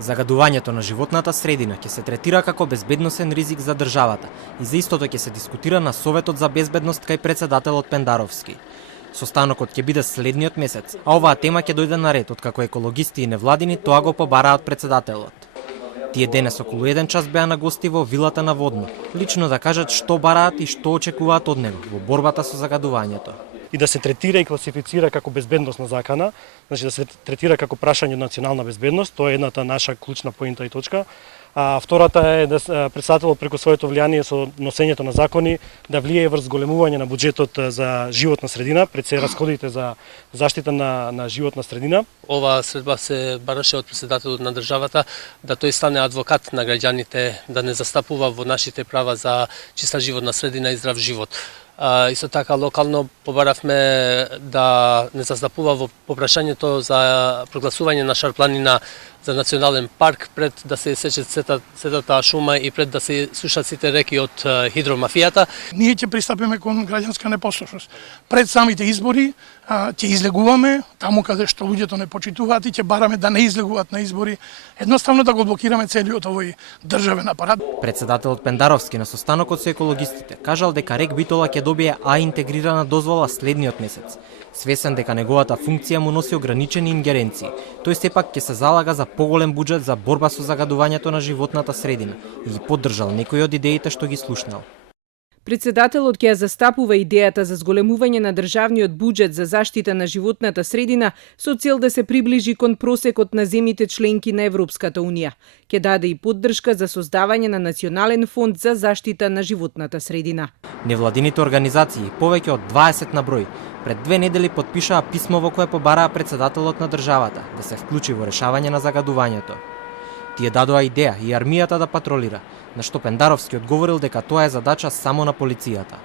Загадувањето на животната средина ќе се третира како безбедносен ризик за државата и за истото ќе се дискутира на Советот за безбедност кај председателот Пендаровски. Состанокот ќе биде следниот месец, а оваа тема ќе дојде на ред откако екологисти и невладини тоа го побараат председателот. Тие денес околу 1 час беа на гости во вилата на Водно, лично да кажат што бараат и што очекуваат од него во борбата со загадувањето. И да се третира и класифицира како безбедносна закана, значи да се третира како прашање од национална безбедност, тоа е едната наша клучна поинта и точка. А втората е да председателот преку своето влијание со носењето на закони да влијае врз големување на буџетот за животна средина, пред се расходите за заштита на животна средина. Ова средба се бараше од председателот на државата да тој стане адвокат на граѓаните, да не застапува во нашите права за чиста животна средина и здрав живот. Исто така локално побаравме да не застапува во прашањето за прогласување на Шарпланина за национален парк пред да се сече сета шума и пред да се сушат сите реки од хидромафијата. Ние ќе пристапиме кон граѓанска непослушност. Пред самите избори ќе излегуваме таму каде што луѓето не почитуваат и ќе бараме да не излегуваат на избори, едноставно да го блокираме целиот овој државен апарат. Председателот Пендаровски на состанокот со екологистите кажал дека рек Битола ќе добие А интегрирана дозвола следниот месец. Свесен дека неговата функција му носи ограничени ингеренции, тој сепак ќе се залага за поголем буџет за борба со загадувањето на животната средина и ги поддржал некои од идеите што ги слушнал. Председателот ќе ја застапува идејата за зголемување на државниот буџет за заштита на животната средина со цел да се приближи кон просекот на земјите членки на Европската унија. Ќе даде и поддршка за создавање на национален фонд за заштита на животната средина. Невладините организации, повеќе од 20 на број, пред 2 недели подпишаа писмо во кое побараа председателот на државата да се вклучи во решавање на загадувањето. Тие дадоа идеја и армијата да патролира, на што Пендаровски одговорил дека тоа е задача само на полицијата.